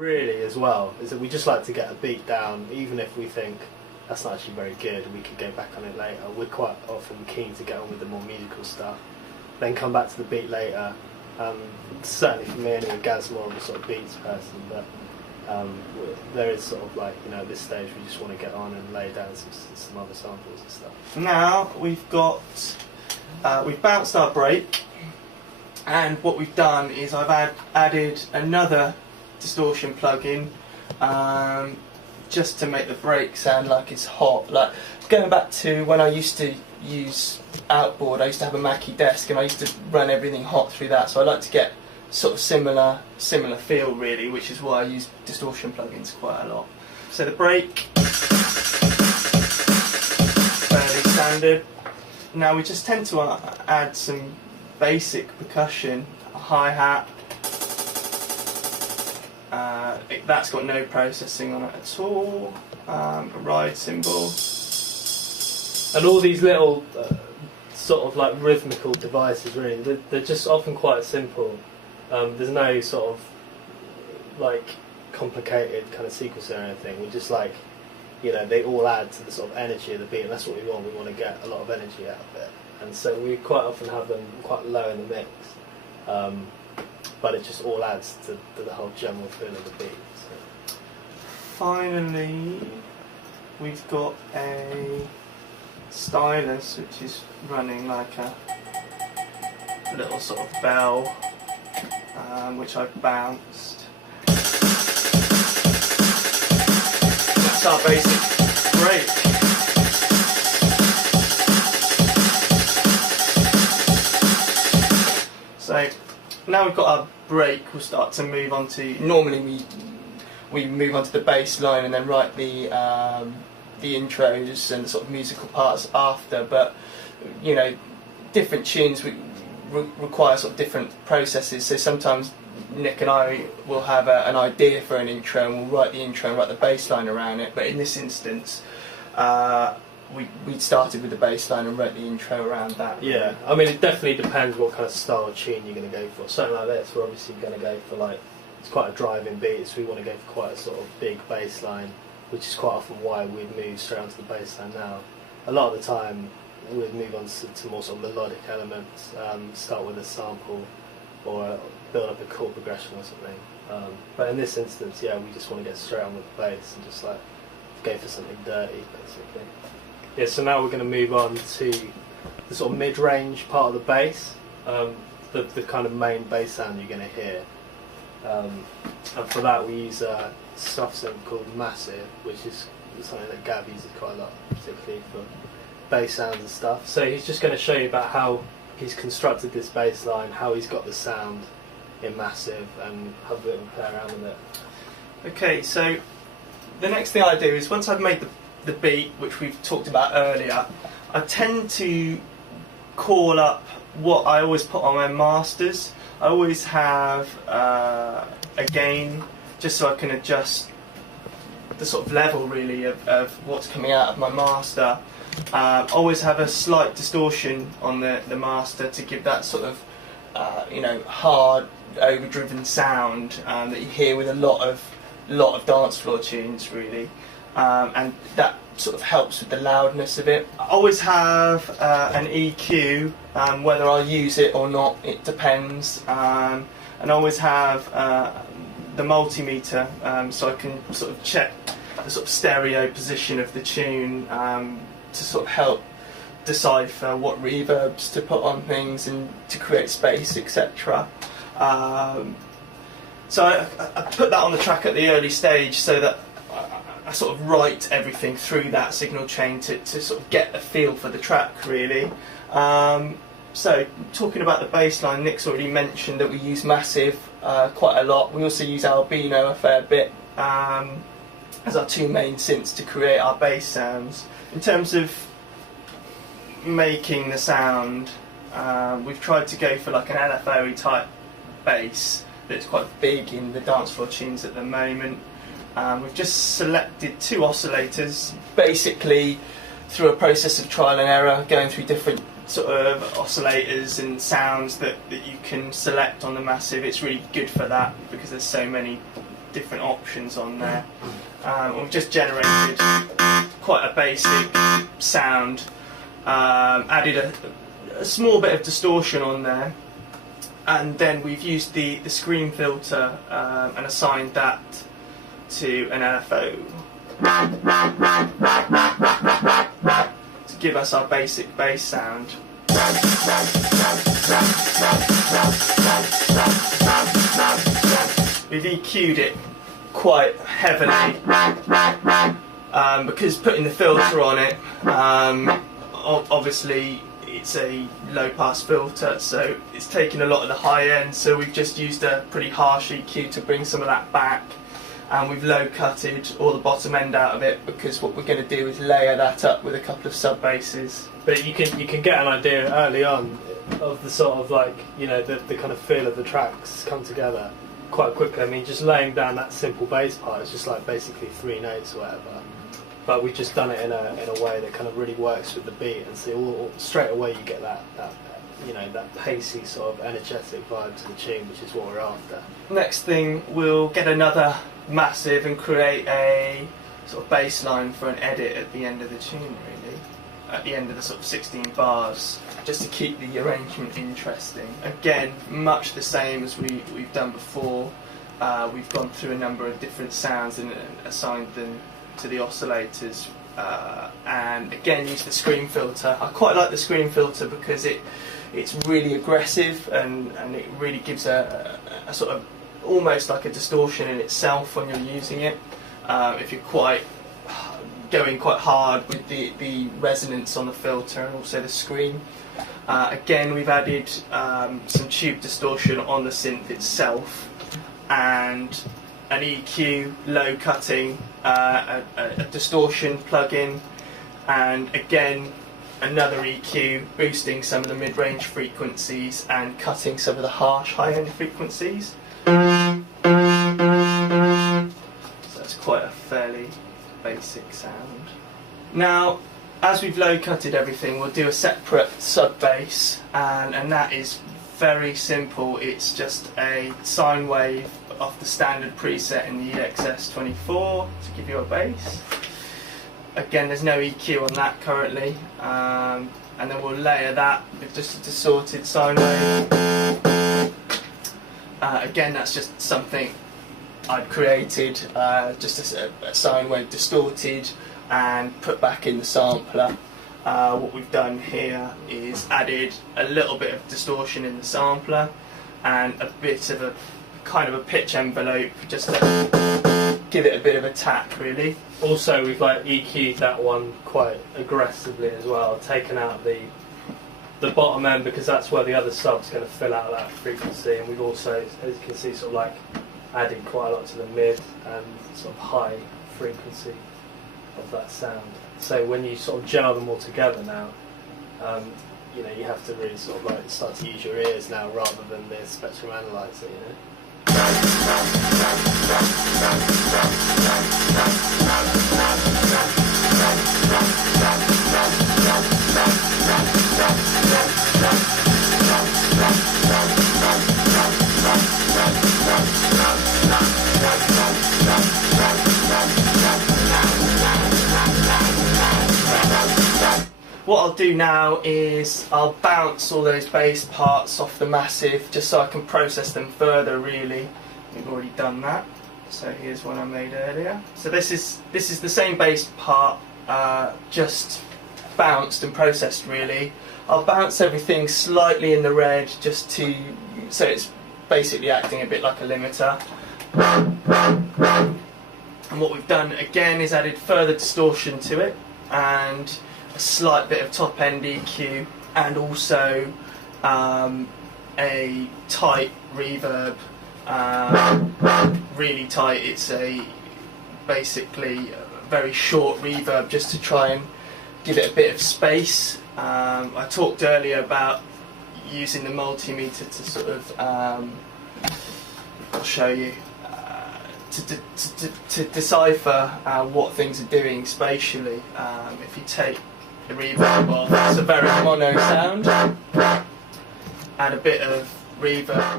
really as well is that we just like to get a beat down, even if we think that's not actually very good and we could go back on it later. We're quite often keen to get on with the more musical stuff, then come back to the beat later. Certainly for me anyway, Gaz's more of a sort of beats person, but there is sort of like, you know, at this stage we just want to get on and lay down some other samples and stuff. Now we've got, we've bounced our break, and what we've done is I've added another distortion plugin just to make the break sound like it's hot. Like going back to when I used to use Outboard, I used to have a Mackie desk and I used to run everything hot through that, so I like to get sort of similar feel really, which is why I use distortion plugins quite a lot. So the break, fairly standard. Now we just tend to add some basic percussion, a hi-hat. That's got no processing on it at all. A ride cymbal. And all these little sort of like rhythmical devices, really, they're just often quite simple. There's no sort of like complicated kind of sequence or anything. We just like, you know, they all add to the sort of energy of the beat, and that's what we want. We want to get a lot of energy out of it, and so we quite often have them quite low in the mix, but it just all adds to the whole general feel of the beat. So. Finally, we've got a stylus which is running like a little sort of bell, which I've bounced. That's our basic break. So now we've got our break, we'll start to move on to, normally we move on to the bass line and then write the intros and the sort of musical parts after, but you know, different tunes require sort of different processes, so sometimes Nick and I will have an idea for an intro and we'll write the intro and write the bass line around it, but in this instance we started with the bass line and wrote the intro around that. Yeah, I mean it definitely depends what kind of style of tune you're going to go for. Something like this, we're obviously going to go for like, it's quite a driving beat, so we want to go for quite a sort of big bass line, which is quite often why we'd move straight onto the bass line now. A lot of the time we'd move on to more sort of melodic elements, start with a sample or build up a chord progression or something. But in this instance, yeah, we just want to get straight on with the bass and just like go for something dirty, basically. Yeah, so now we're going to move on to the sort of mid-range part of the bass, the kind of main bass sound you're going to hear. And for that we use a stuff synth called Massive, which is something that Gav uses quite a lot, particularly for bass sounds and stuff. So he's just going to show you about how he's constructed this bass line, how he's got the sound in Massive, and have a bit of a play around with it. Okay, so the next thing I do is once I've made the beat, which we've talked about earlier, I tend to call up what I always put on my masters. I always have a gain, just so I can adjust the sort of level really of what's coming out of my master. Always have a slight distortion on the master to give that sort of you know, hard, overdriven sound that you hear with a lot of dance floor tunes really, and that sort of helps with the loudness of it. I always have an EQ, whether I use it or not, it depends, and I always have the multimeter, so I can sort of check the sort of stereo position of the tune to sort of help decipher what reverbs to put on things and to create space, etc. So I put that on the track at the early stage so that I sort of write everything through that signal chain to sort of get a feel for the track really. So talking about the bass line, Nick's already mentioned that we use Massive quite a lot. We also use Albino a fair bit as our two main synths to create our bass sounds. In terms of making the sound, we've tried to go for like an LFO type bass that's quite big in the dance floor tunes at the moment. We've just selected two oscillators, basically through a process of trial and error, going through different sort of oscillators and sounds that you can select on the Massive. It's really good for that because there's so many different options on there. We've just generated quite a basic sound, added a small bit of distortion on there, and then we've used the screen filter and assigned that to an LFO to give us our basic bass sound. We've EQ'd it quite heavily because putting the filter on it, obviously it's a low pass filter, so it's taking a lot of the high end, so we've just used a pretty harsh EQ to bring some of that back, and we've low cutted all the bottom end out of it, because what we're going to do is layer that up with a couple of sub basses. But you can get an idea early on of the sort of like, you know, the kind of feel of the tracks come together quite quickly. I mean, just laying down that simple bass part is just like basically 3 notes or whatever. But we've just done it in a way that kind of really works with the beat, and so straight away you get that you know, that pacey sort of energetic vibe to the tune, which is what we're after. Next thing, we'll get another massive and create a sort of bass line for an edit at the end of the tune, really, at the end of the sort of 16 bars, just to keep the arrangement interesting. Again, much the same as we've done before. We've gone through a number of different sounds and assigned them to the oscillators, and again use the screen filter. I quite like the screen filter because it's really aggressive, and it really gives a sort of almost like a distortion in itself when you're using it. If you're going quite hard with the resonance on the filter and also the screen. Again, we've added some tube distortion on the synth itself, and an EQ, low cutting, a distortion plug-in, and again another EQ, boosting some of the mid-range frequencies and cutting some of the harsh high-end frequencies. So that's quite a fairly basic sound. Now, as we've low cutted everything, we'll do a separate sub bass, and that is very simple. It's just a sine wave off the standard preset in the EXS24 to give you a bass. Again, there's no EQ on that currently, and then we'll layer that with just a distorted sine wave. Again, that's just something I'd created, just a sine wave distorted and put back in the sampler. What we've done here is added a little bit of distortion in the sampler and a bit of a kind of a pitch envelope, just to give it a bit of a tack, really. Also, we've like EQ'd that one quite aggressively as well, taken out the bottom end, because that's where the other sub's going to fill out that frequency, and we've also, as you can see, sort of like added quite a lot to the mid and sort of high frequency of that sound. So when you sort of gel them all together now, you know, you have to really sort of like start to use your ears now rather than the spectrum analyzer, you know. What I'll do now is I'll bounce all those bass parts off the massive just so I can process them further, really. We've already done that. So here's one I made earlier. So this is the same bass part, just bounced and processed, really. I'll bounce everything slightly in the red just to, so it's basically acting a bit like a limiter. And what we've done again is added further distortion to it, and a slight bit of top end EQ, and also a tight reverb, really tight. It's basically a very short reverb just to try and give it a bit of space. I talked earlier about using the multimeter to sort of, I'll show you, to decipher what things are doing spatially. If you take the reverb off, it's a very mono sound. Add a bit of reverb.